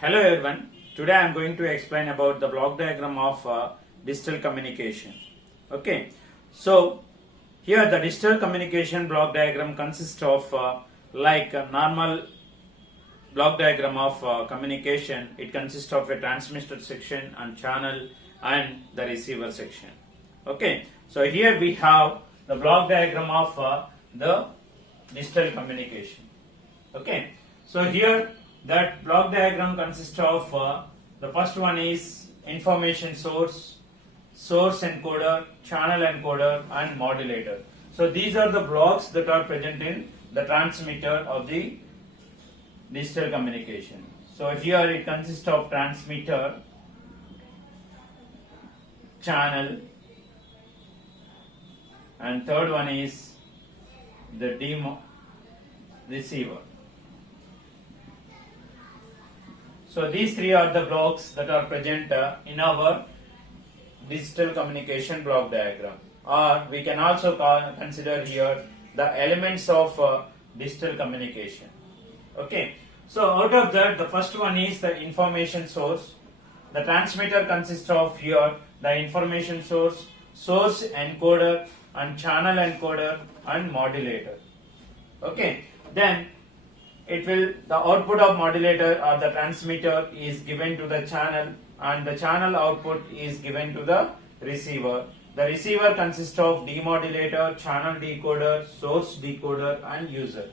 Hello everyone, today I am going to explain about the block diagram of digital communication. Okay, so here the digital communication block diagram consists of like a normal block diagram of communication. It consists of a transmitter section and channel and the receiver section. Okay, so here we have the block diagram of the digital communication. Okay, so here that block diagram consists of the first one is information source, source encoder, channel encoder and modulator. So these are the blocks that are present in the transmitter of the digital communication. So here it consists of transmitter, channel, and third one is the receiver. So these three are the blocks that are present in our digital communication block diagram, or we can also consider here the elements of digital communication. Okay, so out of that the first one is the information source. The transmitter consists of here the information source, source encoder and channel encoder and modulator. Okay, then the output of modulator or the transmitter is given to the channel and the channel output is given to the receiver. The receiver consists of demodulator, channel decoder, source decoder and user.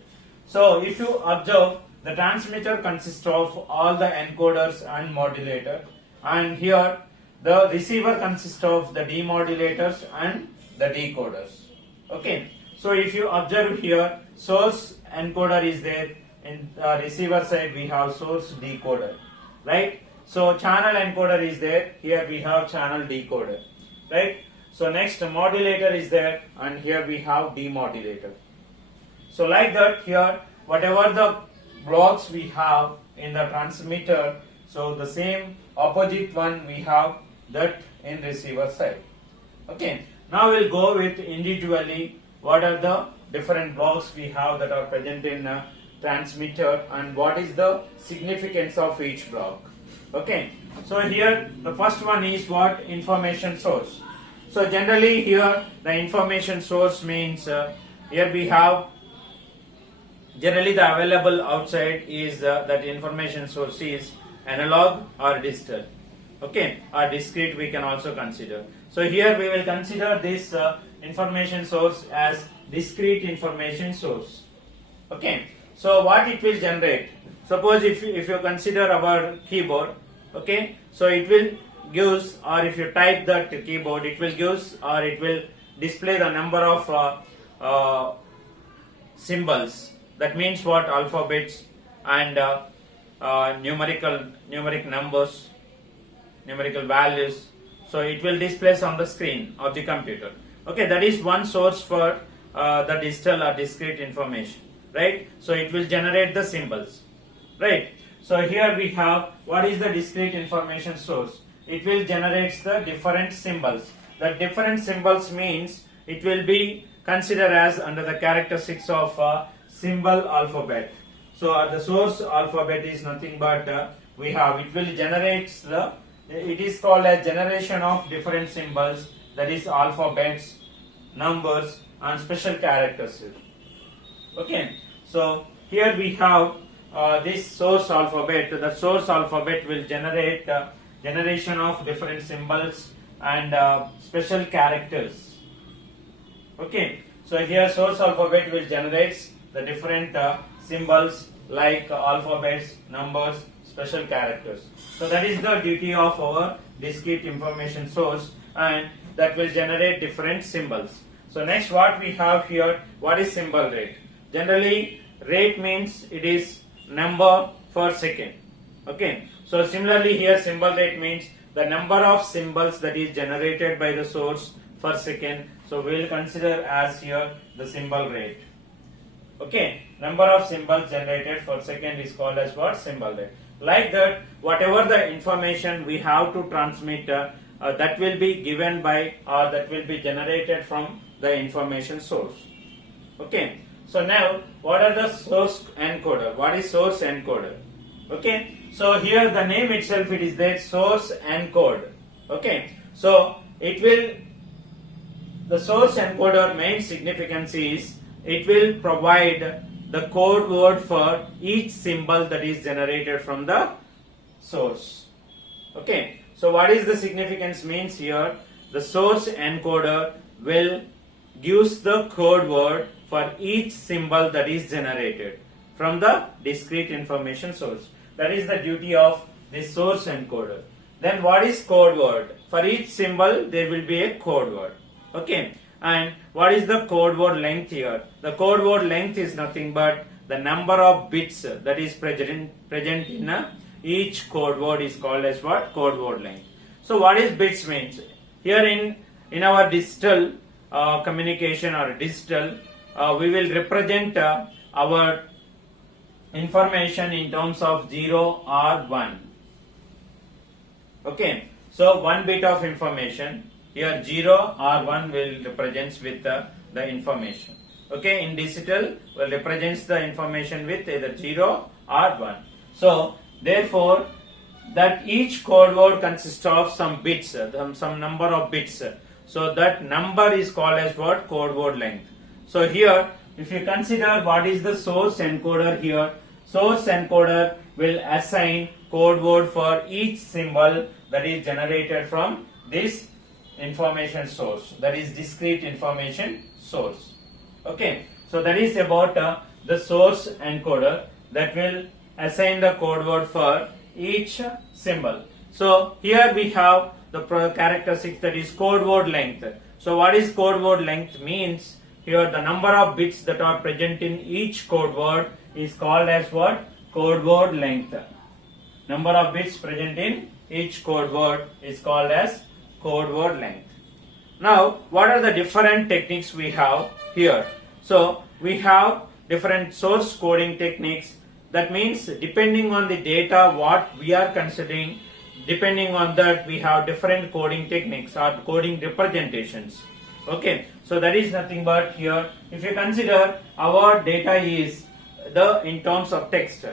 So if you observe, the transmitter consists of all the encoders and modulator, and here the receiver consists of the demodulators and the decoders. Okay, so if you observe here, source encoder is there. In the receiver side we have source decoder, right? So channel encoder is there, here we have channel decoder, right? So next modulator is there and here we have demodulator. So like that, here whatever the blocks we have in the transmitter, so the same opposite one we have that in receiver side. Okay, now we'll go with individually what are the different blocks we have that are present in transmitter and what is the significance of each block. Okay, so here the first one is what? Information source. So generally here the information source means here we have generally the available outside is that information source is analog or digital. Okay, or discrete we can also consider. So here we will consider this information source as discrete information source. Okay, so what it will generate? Suppose if you consider our keyboard, okay, so it will gives, or if you type that keyboard, it will gives or it will display the number of symbols. That means what? Alphabets and numeric numbers, numerical values. So it will display on the screen of the computer. Okay, that is one source for the digital or discrete information, right? So it will generate the symbols, right? So here we have what is the discrete information source. It will generate the different symbols. The different symbols means it will be considered as under the characteristics of symbol alphabet. So the source alphabet is nothing but we have, it will generate it is called as generation of different symbols, that is alphabets, numbers and special characters. Okay, so here we have this source alphabet. The source alphabet will generate generation of different symbols and special characters. Okay, so here source alphabet will generate the different symbols like alphabets, numbers, special characters. So that is the duty of our discrete information source, and that will generate different symbols. So next what we have here, what is symbol rate? Generally rate means it is number per second. Okay, so similarly here symbol rate means the number of symbols that is generated by the source per second. So we will consider as here the symbol rate. Okay, number of symbols generated per second is called as what? Symbol rate. Like that, whatever the information we have to transmit that will be given by or that will be generated from the information source. Okay, So now, what are the source encoder? What is source encoder? Okay, So here the name itself, it is there, source encode. Okay, so it will, the source encoder main significance is it will provide the code word for each symbol that is generated from the source. Okay, so what is the significance means here? The source encoder will gives the code word for each symbol that is generated from the discrete information source. That is the duty of the source encoder. Then what is code word? For each symbol there will be a code word. Okay, and what is the code word length here? The code word length is nothing but the number of bits that is present in each code word is called as what? Code word length. So what is bits means? Here in our digital communication or digital, we will represent our information in terms of 0 or 1. Okay, so 1 bit of information, here 0 or 1 will represents with the information. Okay, in digital will represents the information with either 0 or 1. So therefore that each code word consists of some bits, some number of bits. So that number is called as what? Code word length. So here if you consider what is the source encoder here, source encoder will assign code word for each symbol that is generated from this information source, that is discrete information source. Okay, so that is about the source encoder that will assign the code word for each symbol. So here we have the characteristic that is code word length. So what is code word length means? Here the number of bits that are present in each code word is called as what? Code word length. Number of bits present in each code word is called as code word length. Now what are the different techniques we have here? So we have different source coding techniques. That means depending on the data what we are considering, depending on that we have different coding techniques or coding representations. Okay, so that is nothing but here if you consider our data is in terms of text.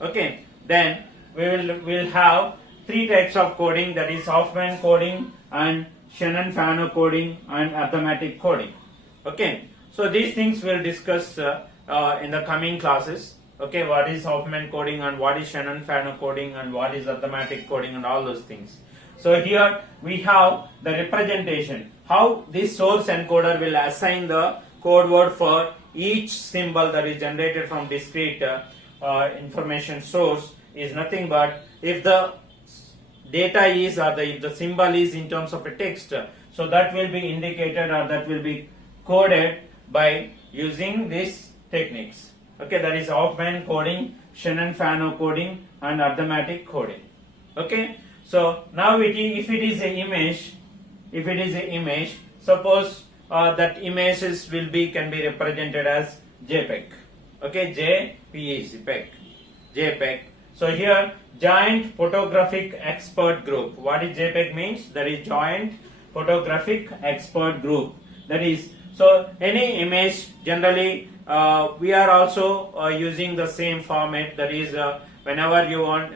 Okay, then we'll have 3 types of coding, that is Hoffman coding and Shannon-Fano coding and arithmetic coding. Okay, so these things we'll discuss in the coming classes. Okay, what is Hoffman coding and what is Shannon-Fano coding and what is arithmetic coding and all those things. So here we have the representation, how this source encoder will assign the code word for each symbol that is generated from discrete information source is nothing but if the data is or if the symbol is in terms of a text, so that will be indicated or that will be coded by using these techniques. Okay, that is Hoffman coding, Shannon-Fano coding and arithmetic coding. Okay, so now if it is an image, suppose that images can be represented as JPEG. Okay, JPEG. So here Joint Photographic Expert Group. What is JPEG means? That is Joint Photographic Expert Group. That is, so any image generally we are also using the same format. That is whenever you want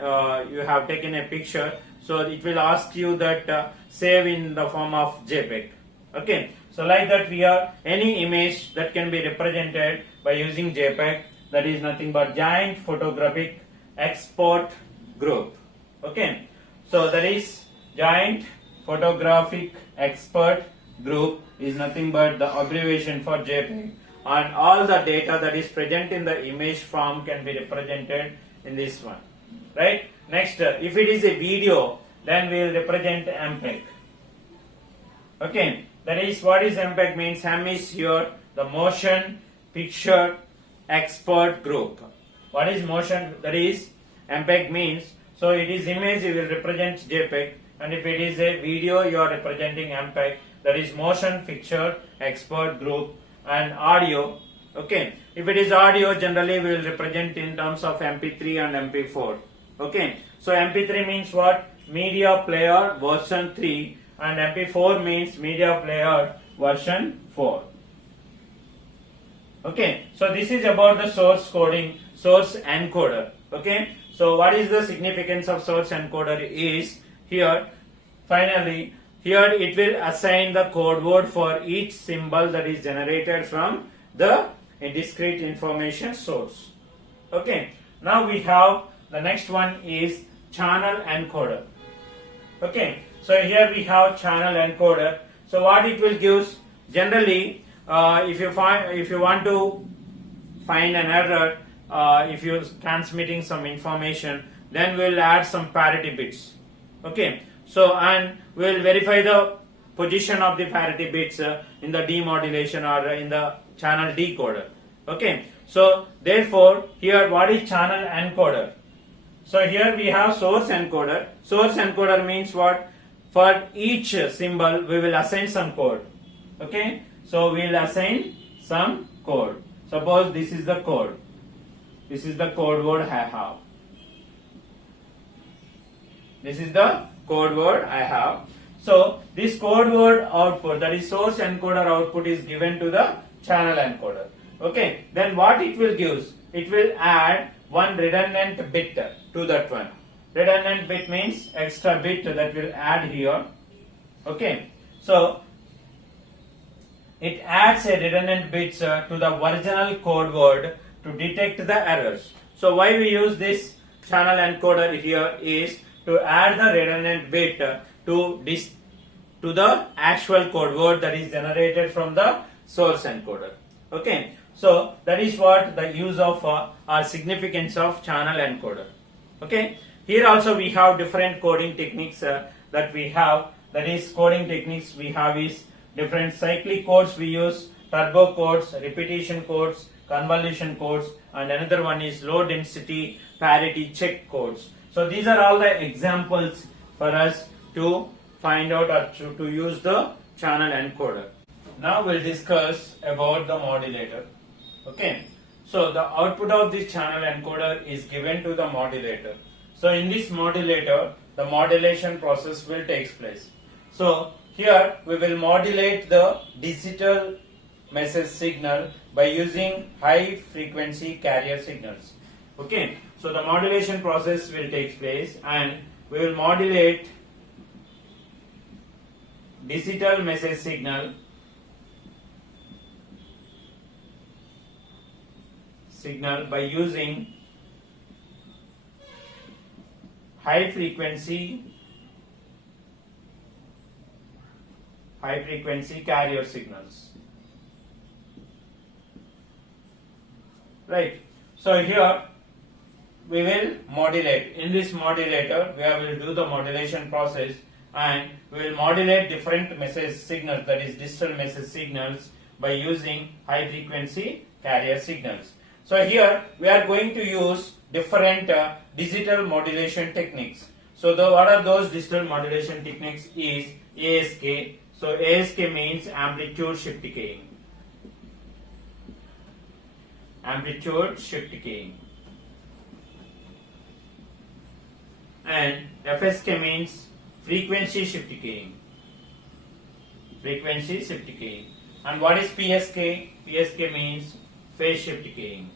you have taken a picture, so it will ask you that save in the form of JPEG. Okay, so like that we are any image that can be represented by using JPEG, that is nothing but Giant Photographic Export Group. Okay, so that is Giant Photographic Expert Group is nothing but the abbreviation for JPEG, and all the data that is present in the image form can be represented in this one, right? Next, if it is a video, then we will represent MPEG. Okay, that is what is MPEG means. M is here the motion picture expert group. What is motion? That is MPEG means, so it is image, you will represent JPEG, and if it is a video, you are representing MPEG. That is motion picture expert group. And audio, okay, if it is audio, generally we will represent in terms of MP3 and MP4. Okay, so MP3 means what? Media player version 3, and MP4 means media player version 4. Okay, so this is about the source coding, source encoder. Okay, So what is the significance of source encoder is here, finally, here it will assign the code word for each symbol that is generated from the discrete information source. Okay, now we have the next one is channel encoder. Okay, so here we have channel encoder. So what it will give, generally, if you want to find an error, if you're transmitting some information, then we'll add some parity bits. Okay, so and we'll verify the position of the parity bits in the demodulation or in the channel decoder. Okay, so therefore here what is channel encoder? So here we have source encoder. Source encoder means what? For each symbol we will assign some code. Okay, so we will assign some code. Suppose this is the code. This is the code word I have. This is the code word I have. So this code word output, that is source encoder output, is given to the channel encoder. Okay, then what it will give? It will add one redundant bit to that one. Redundant bit means extra bit that will add here. Okay, so it adds a redundant bits to the original code word to detect the errors. So why we use this channel encoder here is to add the redundant bit to the actual code word that is generated from the source encoder. Okay, so that is what the use of or significance of channel encoder. Okay, here also we have different coding techniques that we have. That is, coding techniques we have is different cyclic codes we use, turbo codes, repetition codes, convolution codes, and another one is low density parity check codes. So these are all the examples for us to find out or to use the channel encoder. Now we'll discuss about the modulator. Okay, so the output of this channel encoder is given to the modulator. So in this modulator, the modulation process will take place. So here we will modulate the digital message signal by using high frequency carrier signals. Okay, so the modulation process will take place and we will modulate digital message signal by using high frequency carrier signals. Right, so here we will modulate. In this modulator we will do the modulation process and we will modulate different message signals, that is digital message signals, by using high frequency carrier signals. So here we are going to use different digital modulation techniques. So what are those digital modulation techniques is ASK. So ASK means amplitude shift keying. Amplitude shift keying. And FSK means frequency shift keying. Frequency shift keying. And what is PSK? PSK means phase shift keying.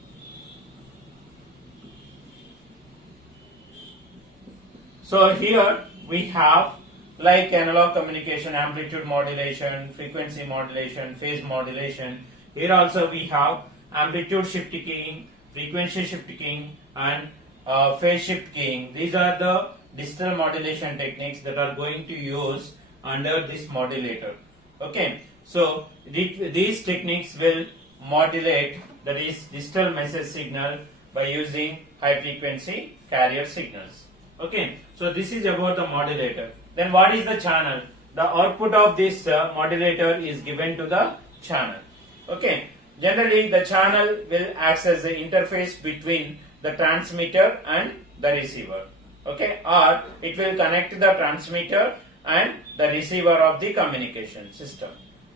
So here we have like analog communication, amplitude modulation, frequency modulation, phase modulation. Here also we have amplitude shift keying, frequency shift keying, and phase shift keying. These are the digital modulation techniques that are going to use under this modulator. Okay, so these techniques will modulate, that is digital message signal, by using high frequency carrier signals. Okay, so this is about the modulator. Then what is the channel? The output of this modulator is given to the channel. Okay, generally the channel will act as the interface between the transmitter and the receiver. Okay, or it will connect the transmitter and the receiver of the communication system.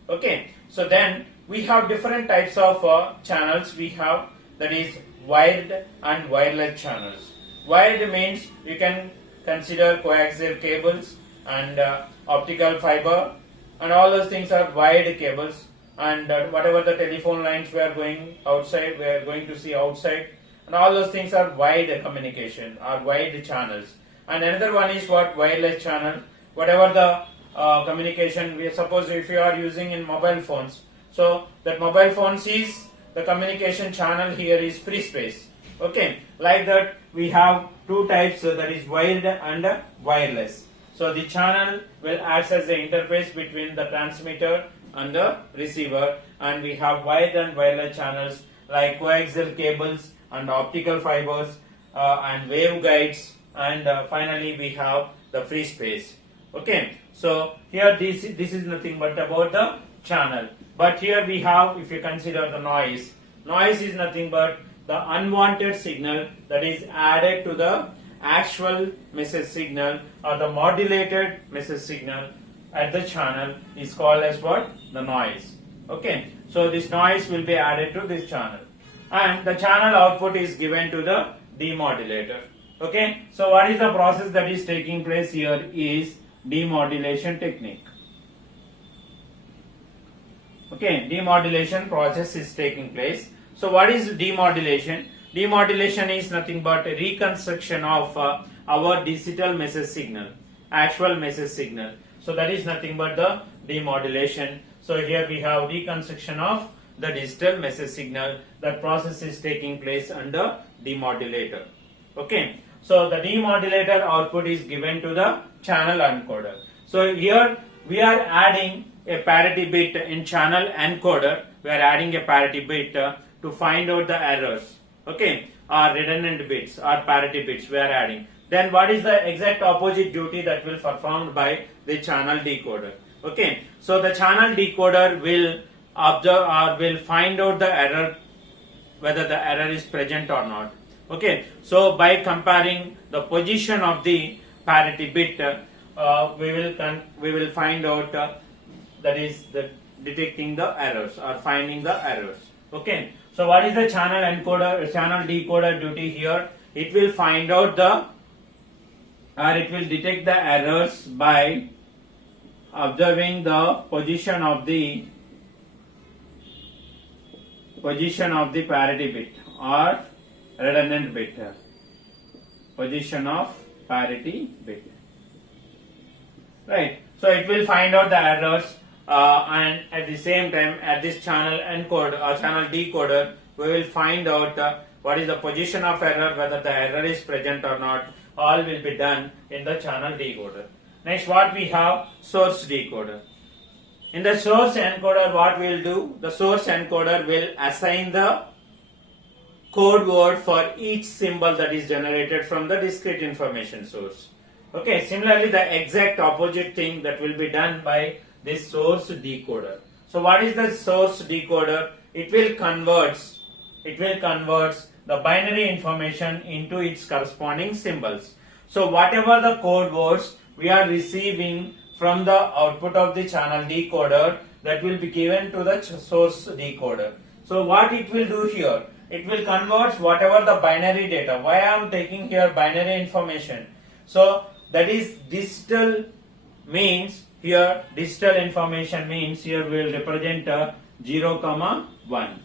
Okay, so then we have different types of channels we have, that is wired and wireless channels. Wired means you can consider coaxial cables and optical fiber, and all those things are wired cables, and whatever the telephone lines we are going outside, we are going to see outside, and all those things are wide communication or wide channels. And another one is what? Wireless channel. Whatever the communication, we suppose if you are using in mobile phones, so that mobile phones is the communication channel here is free space. Okay, like that we have two types, that is wired and wireless. So the channel will act as the interface between the transmitter and the receiver, and we have wired and wireless channels like coaxial cables and optical fibers and waveguides, and finally we have the free space. Okay, so here this is nothing but about the channel. But here we have, if you consider the noise is nothing but the unwanted signal that is added to the actual message signal or the modulated message signal at the channel is called as what? The noise. Okay, so this noise will be added to this channel, and the channel output is given to the demodulator. Okay, so what is the process that is taking place here is demodulation technique. Okay, demodulation process is taking place. So what is demodulation? Demodulation is nothing but a reconstruction of our digital message signal, actual message signal. So that is nothing but the demodulation. So here we have reconstruction of the digital message signal. That process is taking place under demodulator. Okay, so the demodulator output is given to the channel encoder. So here we are adding a parity bit in channel encoder. We are adding a parity bit to find out the errors. Okay, or redundant bits or parity bits we are adding. Then what is the exact opposite duty that will performed by the channel decoder? Okay, so the channel decoder will observe or will find out the error, whether the error is present or not. Okay, so by comparing the position of the parity bit, we will find out that is the detecting the errors or finding the errors. Okay, so what is the channel encoder, channel decoder duty here? It will find out the, or it will detect the errors by observing the position of the parity bit or redundant bit. Position of parity bit. Right. So it will find out the errors, and at the same time, at this channel encoder or channel decoder, we will find out what is the position of error, whether the error is present or not. All will be done in the channel decoder. Next, what we have? Source decoder. In the source encoder, what we will do? The source encoder will assign the code word for each symbol that is generated from the discrete information source. Okay, similarly the exact opposite thing that will be done by this source decoder. So what is the source decoder? It will convert the binary information into its corresponding symbols. So whatever the code words we are receiving from the output of the channel decoder, that will be given to the source decoder. So what it will do here? It will convert whatever the binary data. Why I am taking here binary information? So that is digital means here, digital information means here we will represent 0, 1.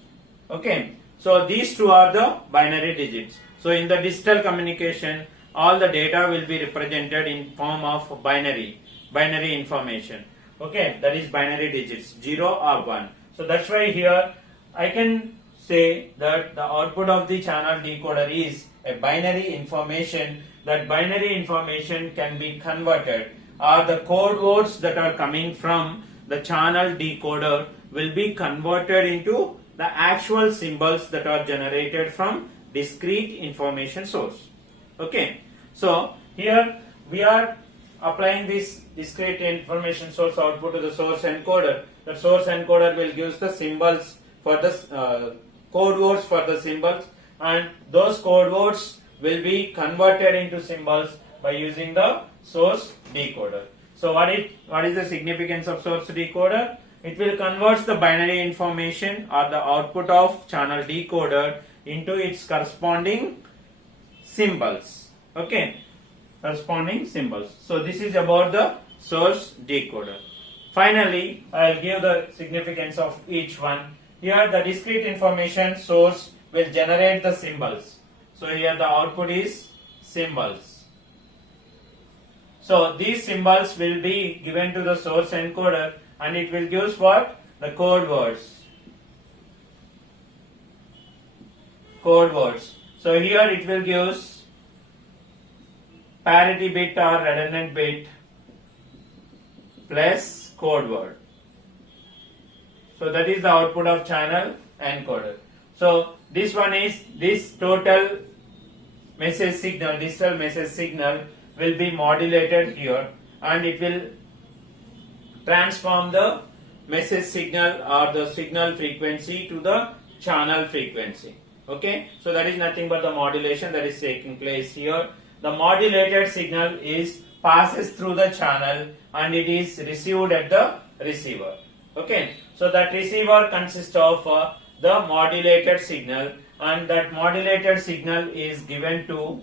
Okay, so these two are the binary digits. So in the digital communication, all the data will be represented in form of binary information. Okay, that is binary digits 0 or 1. So that's why here I can say that the output of the channel decoder is a binary information. That binary information can be converted, or the code words that are coming from the channel decoder will be converted into the actual symbols that are generated from discrete information source. Okay, so here we are applying this discrete information source output to the source encoder. The source encoder will give the symbols for the code words for the symbols, and those code words will be converted into symbols by using the source decoder. So what is the significance of source decoder? It will convert the binary information or the output of channel decoder into its corresponding symbols. Okay, corresponding symbols. So this is about the source decoder. Finally, I will give the significance of each one. Here the discrete information source will generate the symbols. So here the output is symbols. So these symbols will be given to the source encoder and it will give what? The code words. Code words. So here it will give parity bit or redundant bit plus code word. So that is the output of channel encoder. So this one is this total message signal, digital message signal will be modulated here and it will transform the message signal or the signal frequency to the channel frequency. Okay, so that is nothing but the modulation that is taking place here. The modulated signal is passes through the channel and it is received at the receiver. Okay, so that receiver consists of the modulated signal and that modulated signal is given to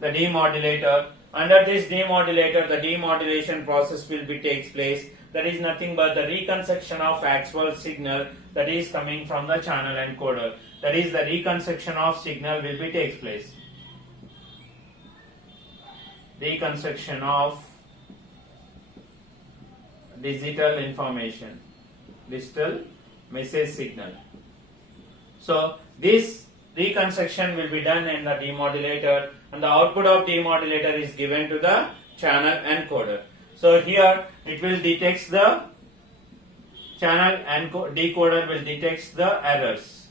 the demodulator. Under this demodulator, the demodulation process will be takes place. That is nothing but the reconstruction of actual signal that is coming from the channel encoder. That is the reconstruction of signal will be takes place. Reconstruction of digital information, digital message signal. So this reconstruction will be done in the demodulator and the output of demodulator is given to the channel encoder. So here it will detect the channel and decoder will detect the errors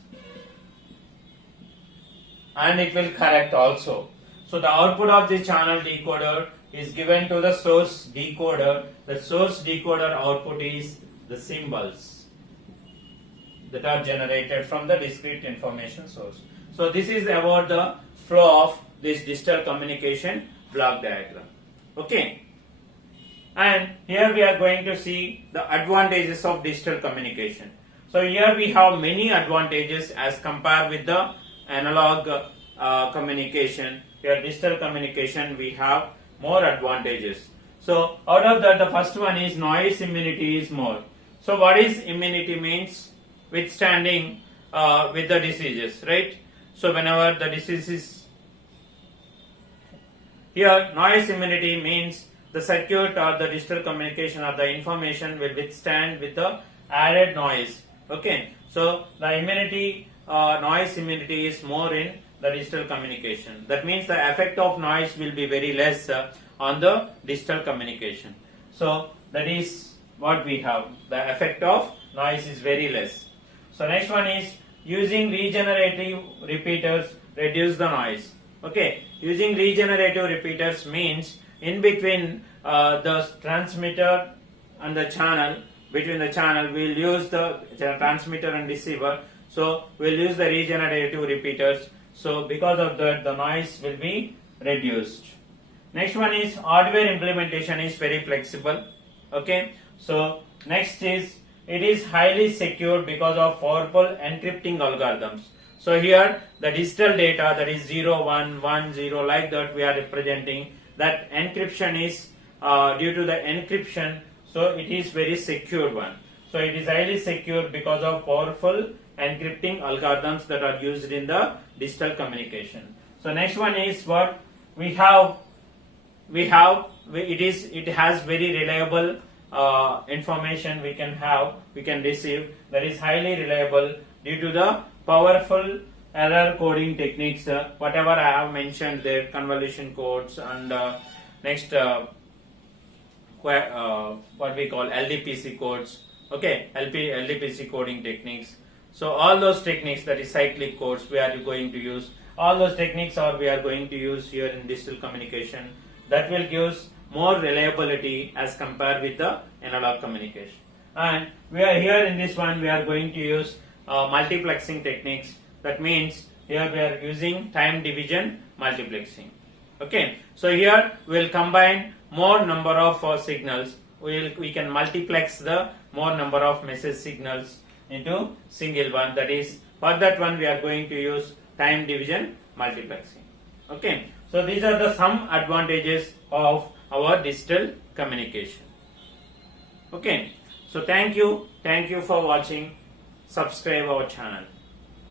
and it will correct also. So the output of the channel decoder is given to the source decoder. The source decoder output is the symbols that are generated from the discrete information source. So this is about the flow of this digital communication block diagram. Okay. And here we are going to see the advantages of digital communication. So here we have many advantages as compared with the analog communication. Here digital communication we have more advantages. So out of that the first one is noise immunity is more. So what is immunity means? Withstanding with the diseases, right? So whenever the disease is here, noise immunity means the circuit or the digital communication or the information will withstand with the added noise. Okay, so the immunity, noise immunity is more in the digital communication. That means the effect of noise will be very less on the digital communication. So that is what we have. The effect of noise is very less. So next one is using regenerative repeaters reduce the noise. Okay, using regenerative repeaters means in between the transmitter and the channel, between the channel we will use the transmitter and receiver. So we will use the regenerative repeaters. So because of that the noise will be reduced. Next one is hardware implementation is very flexible. Okay, so next is it is highly secure because of powerful encrypting algorithms. So here the digital data that is 0, 1, 1, 0 like that we are representing, that encryption is due to the encryption, so it is very secure one. So it is highly secure because of powerful encrypting algorithms that are used in the digital communication. So next one is what we have. It has very reliable information we can receive, that is highly reliable due to the powerful error coding techniques, whatever I have mentioned there, convolution codes and next what we call LDPC codes. Okay, LDPC coding techniques. So all those techniques, that is cyclic codes, we are going to use. All those techniques we are going to use here in digital communication. That will give more reliability as compared with the analog communication. And we are here in this one we are going to use multiplexing techniques. That means here we are using time division multiplexing. Okay, so here we will combine more number of signals. We can multiplex the more number of message signals into single one. That is, for that one we are going to use time division multiplexing. Okay, so these are the some advantages of our digital communication. Okay, so thank you for watching. subscribe our channel.